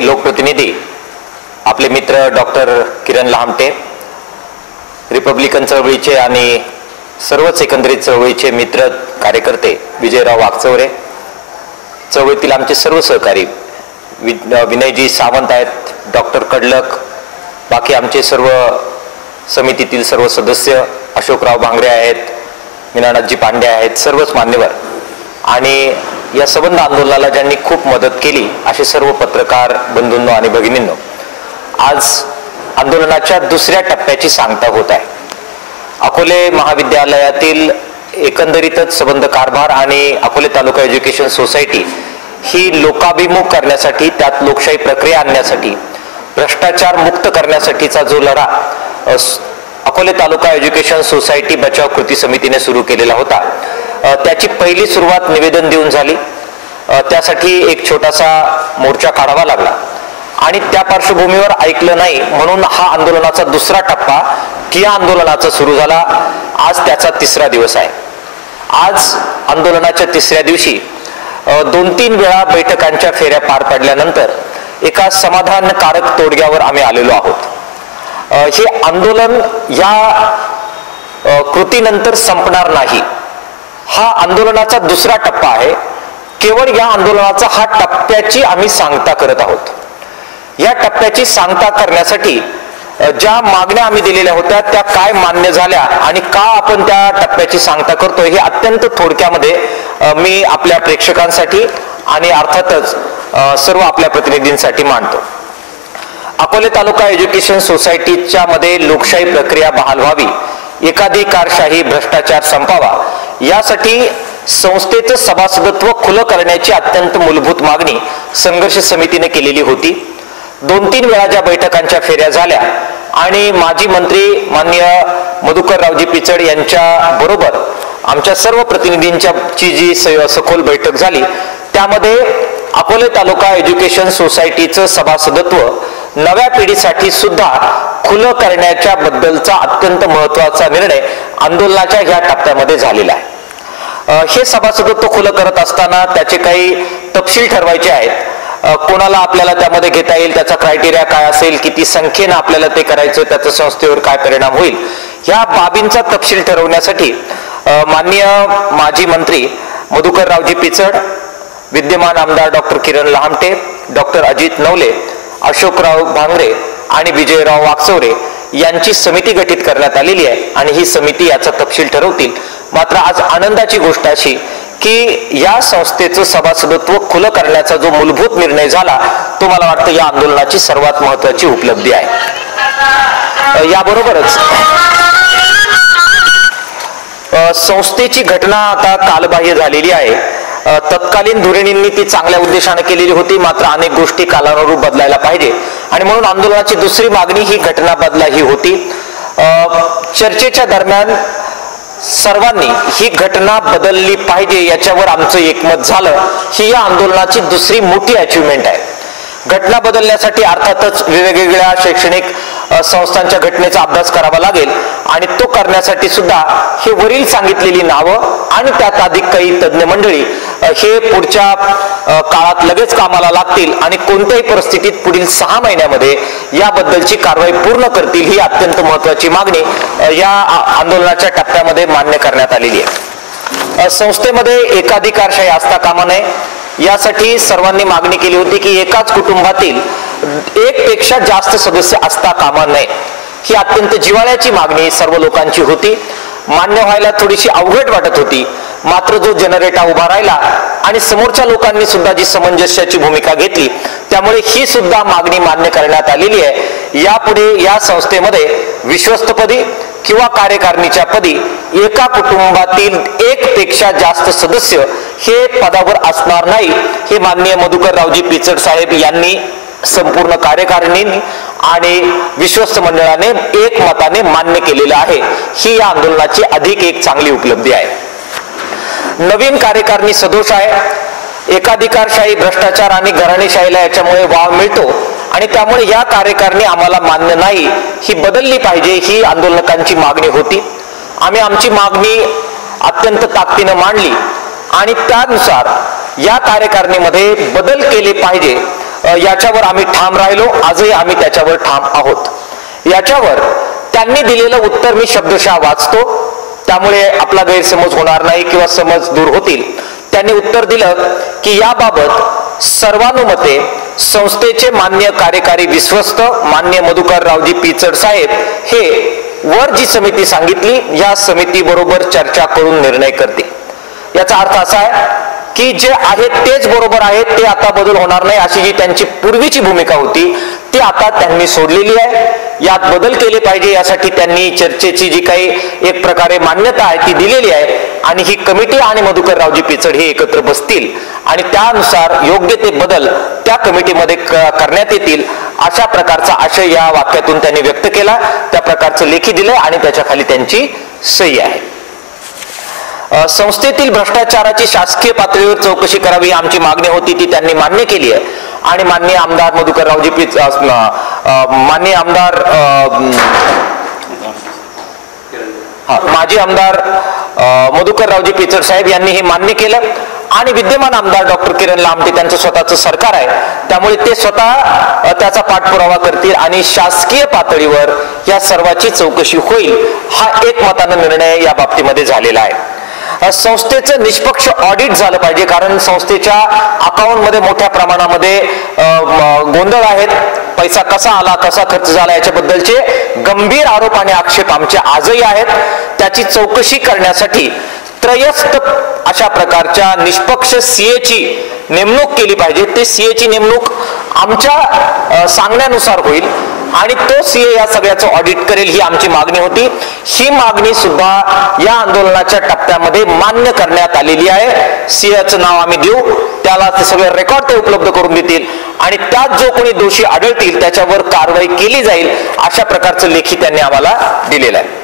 लोकप्रतिनिधी, आपले मित्र डॉक्टर किरण लहामटे, रिपब्लिकन चळवळीचे आणि सर्वच एकंदरीत चळवळीचे मित्र कार्यकर्ते, विजयराव वाकचौरे, चळवळीतील आमचे सर्व सहकारी, विनयजी सावंत आहेत, डॉक्टर कडलक, बाकी आमचे सर्व समितीतील सर्व सदस्य, अशोकराव भांगरे आहेत, मीनानाथजी पांडे आहेत, सर्वच मान्यवर आणि या संबंध आंदोलनाला ज्यांनी खूप मदत केली असे सर्व पत्रकार बंधूंनो आणि भगिनींनो, आज आंदोलनाच्या दुसऱ्या टप्प्याची सांगता होत आहे. अकोले महाविद्यालयातील एकंदरीतच संबंध कारभार आणि अकोले तालुका एज्युकेशन सोसायटी ही लोकाभिमुख करण्यासाठी, त्यात लोकशाही प्रक्रिया आणण्यासाठी, भ्रष्टाचार मुक्त करण्यासाठीचा जो लढा अकोले तालुका एज्युकेशन सोसायटी बचाव कृती समितीने सुरू केलेला होता, त्याची पहिली सुरुवात निवेदन देऊन झाली. त्यासाठी एक छोटासा मोर्चा काढावा लागला आणि त्या पार्श्वभूमीवर ऐकलं नाही म्हणून हा आंदोलनाचा दुसरा टप्पा ठिय्या आंदोलनाचा सुरू झाला. आज त्याचा तिसरा दिवस आहे. आज आंदोलनाच्या तिसऱ्या दिवशी 2-3 वेळा बैठकांच्या फेऱ्या पार पडल्यानंतर एका समाधानकारक तोडग्यावर आम्ही आलेलो आहोत. हे आंदोलन या कृतीनंतर संपणार नाही. हा आंदोलनाचा दुसरा टप्पा आहे. केवळ या आंदोलनाचा हा टप्प्याची आम्ही सांगता करत आहोत. या टप्प्याची सांगता करण्यासाठी ज्या मागण्या आम्ही दिलेल्या होत्या त्या काय मान्य झाल्या आणि का आपण त्या टप्प्याची सांगता करतोय हे अत्यंत थोडक्यामध्ये मी आपल्या प्रेक्षकांसाठी आणि अर्थातच सर्व आपल्या प्रतिनिधींसाठी मांडतो. अकोले तालुका एज्युकेशन सोसायटीच्या मध्ये लोकशाही प्रक्रिया बहाल व्हावी, एकाधिकारशाही भ्रष्टाचार संपावा, यासाठी संस्थेचं सभासदत्व खुलं करण्याची अत्यंत मूलभूत मागणी संघर्ष समितीने केलेली होती. 2-3 वेळा ज्या बैठकांच्या फेऱ्या झाल्या आणि माजी मंत्री माननीय मधुकररावजी पिचड यांच्या बरोबर आमच्या सर्व प्रतिनिधींची जी सखोल बैठक झाली, त्यामध्ये अकोले तालुका एज्युकेशन सोसायटीचं सभासदत्व नव्या पिढीसाठी सुद्धा खुलं करण्याच्या बद्दलचा अत्यंत महत्वाचा निर्णय आंदोलनाच्या ह्या टप्प्यामध्ये झालेला आहे. हे सभासदत्व खुलं करत असताना त्याचे काही तपशील ठरवायचे आहेत. कोणाला आपल्याला त्यामध्ये घेता येईल, त्याचा क्रायटेरिया काय असेल, किती संख्येनं आपल्याला ते करायचं, त्याचा संस्थेवर काय परिणाम होईल, ह्या बाबींचा तपशील ठरवण्यासाठी माननीय माजी मंत्री मधुकररावजी पिचड, विद्यमान आमदार डॉक्टर किरण लहामटे, डॉक्टर अजित नवले, अशोकराव भांगरे आणि विजयराव वाकचौरे यांची समिती गठीत करण्यात आलेली आहे आणि ही समिती याचा तपशील ठरवतील. मात्र आज आनंदाची गोष्ट अशी की या संस्थेचं सभासदत्व खुलं करण्याचा जो मूलभूत निर्णय झाला तो मला वाटतं या आंदोलनाची सर्वात महत्वाची उपलब्धी आहे. याबरोबरच संस्थेची घटना आता कालबाह्य झालेली आहे. तत्कालीन धुरीणींनी ती चांगल्या उद्देशाने केलेली होती, मात्र अनेक गोष्टी कालानुरूप बदलायला पाहिजे आणि म्हणून आंदोलनाची दुसरी मागणी ही घटना बदला ही होती. चर्चेच्या दरम्यान सर्वांनी ही घटना बदलली पाहिजे याच्यावर आमचं एकमत झालं. ही या आंदोलनाची दुसरी मोठी अचिव्हमेंट आहे. घटना बदलण्यासाठी अर्थातच वेगवेगळ्या शैक्षणिक संस्थांच्या घटनेचा अभ्यास करावा लागेल आणि तो करण्यासाठी सुद्धा हे वरील सांगितलेली नावं आणि त्यात अधिक काही तज्ञ मंडळी हे पुढच्या काळात लगेच कामाला लागतील आणि कोणत्याही परिस्थितीत पुढील 6 महिन्यामध्ये याबद्दलची कारवाई पूर्ण करतील, ही अत्यंत महत्वाची मागणी या आंदोलनाच्या टप्प्यामध्ये मान्य करण्यात आलेली आहे. संस्थेमध्ये एकाधिकारशाही असता कामा नये यासाठी सर्वांनी मागणी केली होती की एकाच कुटुंबातील 1 पेक्षा जास्त सदस्य असता कामा नये. ही अत्यंत जिव्हाळ्याची मागणी सर्व लोकांची होती. मान्य व्हायला थोडीशी अवघड वाटत होती, मात्र जो जनरेटा उभा राहिला आणि समोरच्या लोकांनी सुद्धा जी समंजस्याची भूमिका घेतली त्यामुळे ही सुद्धा मागणी मान्य करण्यात आलेली आहे. यापुढे या संस्थेमध्ये विश्वस्तपदी किंवा कार्यकारिणीच्या पदी एका कुटुंबातील 1 पेक्षा जास्त सदस्य हे पदावर असणार नाही, हे माननीय मधुकररावजी पिचड साहेब यांनी संपूर्ण कार्यकारिणीने आणि विश्वस्त मंडळाने एकमताने मान्य केलेलं आहे. ही या आंदोलनाची अधिक एक चांगली उपलब्धी आहे. नवीन कार्यकारिणी सदोष आहे. एकाधिकारशाही भ्रष्टाचार आणि घराणेशाहीला याच्यामुळे वाव मिळतो आणि त्यामुळे या कार्यकारिणी आम्हाला मान्य नाही, ही बदलली पाहिजे, ही आंदोलकांची मागणी होती. आम्ही आमची मागणी अत्यंत ताकदीने मांडली आणि त्यानुसार या कार्यकारिणीमध्ये बदल केले पाहिजे याच्यावर आम्ही ठाम राहिलो, आजही आम्ही त्याच्यावर ठाम आहोत. याच्यावर त्यांनी दिलेलं उत्तर मी शब्दशः वाचतो, त्यामुळे आपला गैरसमज होणार नाही किंवा समज दूर होतील. त्यांनी उत्तर दिलं की याबाबत सर्वानुमते संस्थेचे मान्य कार्यकारी विश्वस्त मान्य मधुकररावजी पिचड साहेब हे वर जी समिती सांगितली या समिती बरोबर चर्चा करून निर्णय करते. याचा अर्थ असा आहे की जे आहेत तेच बरोबर आहेत, ते आता बदल होणार नाही अशी जी त्यांची पूर्वीची भूमिका होती ती आता त्यांनी सोडलेली आहे. यात बदल केले पाहिजे यासाठी त्यांनी चर्चेची जी काही एक प्रकारे मान्यता आहे ती दिलेली आहे आणि ही कमिटी आणि मधुकररावजी पिचड हे एकत्र बसतील आणि त्यानुसार योग्य ते बदल त्या कमिटीमध्ये करण्यात येतील अशा प्रकारचा आशय या वाक्यातून त्यांनी व्यक्त केला. त्या प्रकारचं लेखी दिलंय आणि त्याच्या खाली त्यांची सही आहे. संस्थेतील भ्रष्टाचाराची शासकीय पातळीवर चौकशी करावी आमची मागणी होती, ती त्यांनी मान्य केली आहे आणि माननीय आमदार मधुकररावजी माननीय आमदार माजी आमदार मधुकररावजी पिचड साहेब यांनी हे मान्य केलं आणि विद्यमान आमदार डॉक्टर किरण लामटे त्यांचं स्वतःचं सरकार आहे त्यामुळे ते स्वतः त्याचा पाठपुरावा करतील आणि शासकीय पातळीवर या सर्वाची चौकशी होईल हा एकमतानं निर्णय या बाबतीमध्ये झालेला आहे. संस्थेचं निष्पक्ष ऑडिट झालं पाहिजे कारण संस्थेच्या अकाउंटमध्ये मोठ्या प्रमाणामध्ये गोंधळ आहेत. पैसा कसा आला कसा खर्च झाला याच्याबद्दलचे गंभीर आरोप आणि आक्षेप आमचे आजही आहेत. त्याची चौकशी करण्यासाठी त्रयस्थ अशा प्रकारच्या निष्पक्ष सीएची नेमणूक केली पाहिजे. ते सीएची नेमणूक आमच्या सांगण्यानुसार होईल आणि तो सीए या सगळ्याचं ऑडिट करेल ही आमची मागणी होती. ही मागणी सुद्धा या आंदोलनाच्या टप्प्यामध्ये मान्य करण्यात आलेली आहे. सीएचं नाव आम्ही देऊ, त्याला ते सगळे रेकॉर्ड ते उपलब्ध करून देतील आणि त्यात जो कोणी दोषी आढळतील त्याच्यावर कारवाई केली जाईल अशा प्रकारचं लेखी त्यांनी आम्हाला दिलेलं आहे.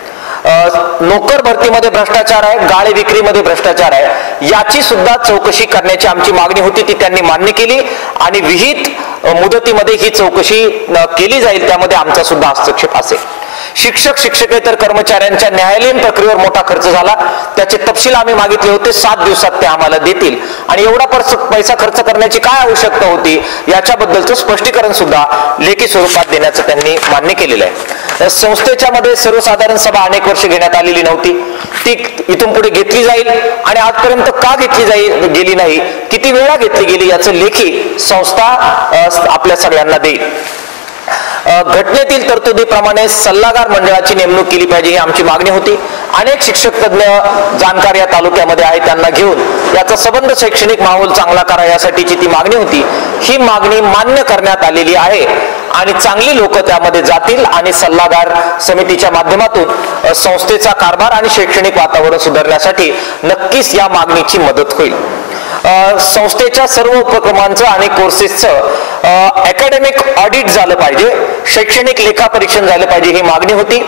नोकर भरतीमध्ये भ्रष्टाचार आहे, गाळे विक्रीमध्ये भ्रष्टाचार आहे, याची सुद्धा चौकशी करण्याची आमची मागणी होती, ती त्यांनी मान्य केली आणि विहित मुदतीमध्ये ही चौकशी केली जाईल, त्यामध्ये आमचा सुद्धा हस्तक्षेप असेल. शिक्षक शिक्षकेतर कर्मचाऱ्यांच्या न्यायालयीन प्रक्रियेवर मोठा खर्च झाला, त्याचे तपशील आम्ही मागितले होते, 7 दिवसात ते आम्हाला देतील आणि एवढा पैसा खर्च करण्याची काय आवश्यकता होती याच्याबद्दलचं स्पष्टीकरण सुद्धा लेखी स्वरूपात देण्याचं त्यांनी मान्य केलेलं आहे. संस्थेच्या मध्ये सर्वसाधारण सभा अनेक वर्ष घेण्यात आलेली नव्हती, ती इथून पुढे घेतली जाईल आणि आजपर्यंत का घेतली गेली नाही, किती वेळा घेतली गेली याचं लेखी संस्था आपल्या सगळ्यांना देईल. घटनेतील तरतुदीप्रमाणे सल्लागार मंडळाची नेमणूक केली पाहिजे ही आमची मागणी होती. अनेक शिक्षक तज्ञ जाणकार या तालुक्यामध्ये आहे, त्यांना घेऊन याचा संबंध शैक्षणिक माहोल चांगला करा यासाठीची ती मागणी होती. ही मागणी मान्य करण्यात आलेली आहे आणि चांगली लोक त्यामध्ये जातील आणि सल्लागार समितीच्या माध्यमातून संस्थेचा कारभार आणि शैक्षणिक वातावरण सुधारण्यासाठी नक्कीच या मागणीची मदत होईल. संस्थेच्या सर्व उपक्रमांचं आणि कोर्सेसचं अकॅडमिक ऑडिट झालं पाहिजे, शैक्षणिक लेखापरीक्षण झालं पाहिजे ही मागणी होती,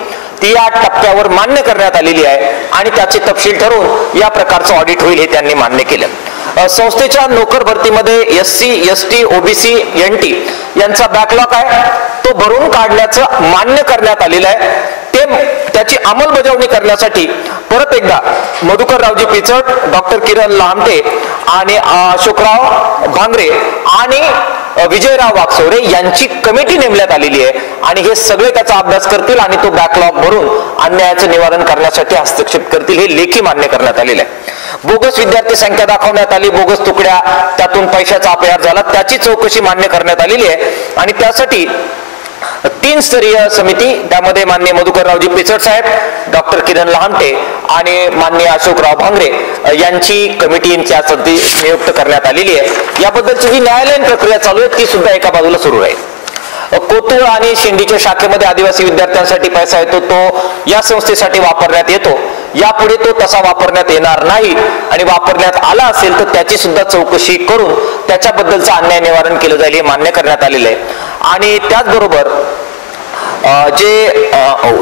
ती या टप्प्यावर मान्य करण्यात आलेली आहे आणि त्याचे तपशील ठरवून या प्रकारचं ऑडिट होईल हे त्यांनी मान्य केलं. संस्थेच्या नोकर भरतीमध्ये SC ST OBC NT यांचा बॅकलॉग आहे, तो भरून काढण्याचं मान्य करण्यात आलेलं आहे. त्याची अंमलबजावणी करण्यासाठी परत एकदा मधुकररावजी पिचड, डॉक्टर किरण लामटे आणि अशोकराव भांगरे आणि विजयराव वाकचौरे यांची कमिटी नेमण्यात आलेली आहे आणि हे सगळे त्याचा अभ्यास करतील आणि तो बॅकलॉग भरून अन्यायाचं निवारण करण्यासाठी हस्तक्षेप करतील हे लेखी मान्य करण्यात आलेलं आहे. बोगस विद्यार्थी संख्या दाखवण्यात आली, बोगस तुकड्या, त्यातून पैशाचा अपहार झाला, त्याची चौकशी मान्य करण्यात आलेली आहे आणि त्यासाठी 3 स्तरीय समिती, त्यामध्ये माननीय मधुकररावजी पिचड साहेब, डॉक्टर किरण लामटे आणि माननीय अशोकराव भांगरे यांची कमिटी त्यासाठी नियुक्त करण्यात आलेली आहे. याबद्दलची जी न्यायालयीन प्रक्रिया चालू आहे ती सुद्धा एका बाजूला सुरू आहे. कोतुळ आणि शेंडीच्या शाखेमध्ये आदिवासी विद्यार्थ्यांसाठी पैसा येतो, तो या संस्थेसाठी वापरण्यात येतो, यापुढे तो तसा वापरण्यात येणार नाही आणि वापरण्यात आला असेल तर त्याची सुद्धा चौकशी करून त्याच्याबद्दलचं अन्याय निवारण केलं जाईल हे मान्य करण्यात आलेलं आहे. आणि त्याचबरोबर जे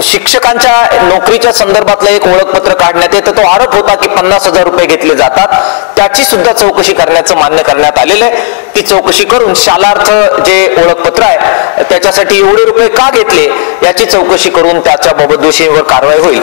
शिक्षकांच्या नोकरीच्या संदर्भातलं एक ओळखपत्र काढण्यात येतं, तो आरोप होता की 50,000 रुपये घेतले जातात, त्याची सुद्धा चौकशी करण्याचं मान्य करण्यात आलेलं आहे. ती चौकशी करून शालार्थ जे ओळखपत्र आहे त्याच्यासाठी एवढे रुपये का घेतले याची चौकशी करून त्याच्याबाबत दोषींवर कारवाई होईल.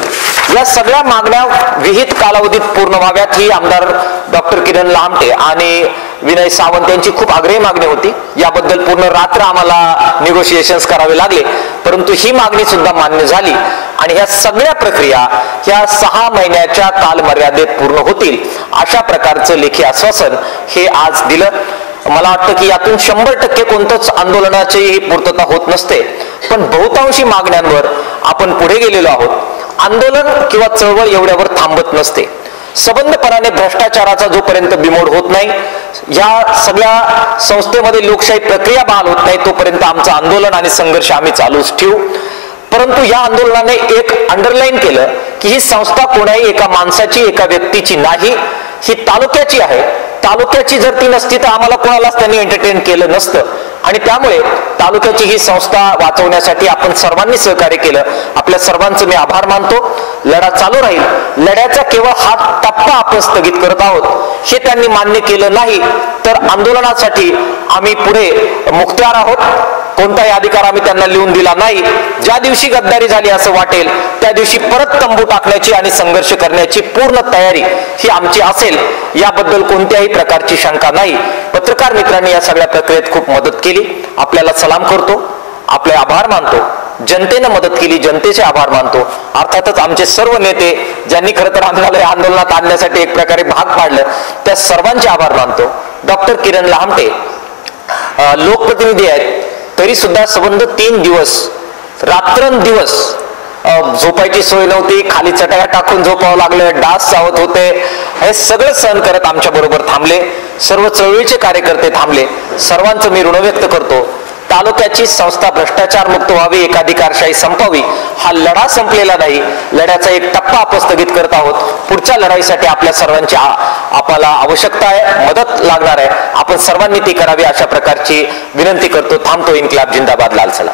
या सगळ्या मागण्या विहित कालावधीत पूर्ण व्हाव्यात ही आमदार डॉक्टर किरण लामटे आणि विनय सावंत यांची खूप आग्रही मागणी होती. याबद्दल पूर्ण रात्र आम्हाला निगोशिएशन्स करावे लागले, परंतु ही मागणी सुद्धा मान्य झाली आणि ह्या सगळ्या प्रक्रिया ह्या 6 महिन्याच्या कालमर्यादेत पूर्ण होतील अशा प्रकारचं लेखी आश्वासन हे आज दिलं. मला वाटतं की यातून 100% कोणतंच आंदोलनाची पूर्तता होत नसते, पण बहुतांशी मागण्यांवर आपण पुढे गेलेलो आहोत. आंदोलन किंवा चळवळ एवढ्यावर थांबत नसते. सबंधपणाने भ्रष्टाचाराचा जोपर्यंत बिमोड होत नाही, या सगळ्या संस्थेमध्ये लोकशाही प्रक्रिया बहाल होत नाही, तोपर्यंत आमचं आंदोलन आणि संघर्ष आम्ही चालूच ठेवू. परंतु या आंदोलनाने एक अंडरलाईन केलं की ही संस्था कोणाही एका माणसाची, एका व्यक्तीची नाही, ही तालुक्याची आहे. तालुक्याची जर ती नसती तर आम्हाला कोणालाच त्यांनी एंटरटेन केलं नसतं आणि त्यामुळे तालुक्याची ही संस्था वाचवण्यासाठी आपण सर्वांनी सहकार्य केलं. आपल्या सर्वांचं मी आभार मानतो. लढा चालू राहील. लढ्याचा केवळ हा टप्पा आपण स्थगित करत आहोत हे त्यांनी मान्य केलं नाही तर आंदोलनासाठी आम्ही पुढे मुखत्यार आहोत. कोणताही अधिकार आम्ही त्यांना लिहून दिला नाही. ज्या दिवशी गद्दारी झाली असं वाटेल त्या दिवशी परत तंबू टाकण्याची आणि संघर्ष करण्याची पूर्ण तयारी ही आमची असेल, याबद्दल कोणत्याही प्रकारची शंका नाही. पत्रकार मित्रांनी या सगळ्या प्रक्रियेत खूप मदत केली. आपल्याला सलाम करतो, आपले आभार मानतो. जनतेनं मदत केली, जनतेचे आभार मानतो. अर्थातच आमचे सर्व नेते ज्यांनी खरं तर आम्हाला आंदोलनात आणण्यासाठी एक प्रकारे भाग पाडलं, त्या सर्वांचे आभार मानतो. डॉक्टर किरण लहामटे लोकप्रतिनिधी आहेत, तरी सुद्धा संबंध 3 दिवस रात्रंदिवस झोपायची सोय नव्हती, खाली चटया टाकून झोपावं लागलं, डास चावत होते, हे सगळं सहन करत आमच्या बरोबर थांबले. सर्व चळवळीचे कार्यकर्ते थांबले. सर्वांचं मी ऋण व्यक्त करतो. तालुक्याची संस्था भ्रष्टाचार मुक्त व्हावी, एकाधिकारशाही संपावी, हा लढा संपलेला नाही. लढ्याचा एक टप्पा आपण स्थगित करत आहोत. पुढच्या लढाईसाठी आपल्या सर्वांची आपल्याला आवश्यकता आहे, मदत लागणार आहे. आपण सर्वांनी ती करावी अशा प्रकारची विनंती करतो. थांबतो. इन्क्लाब जिंदाबाद. लाल सलाम.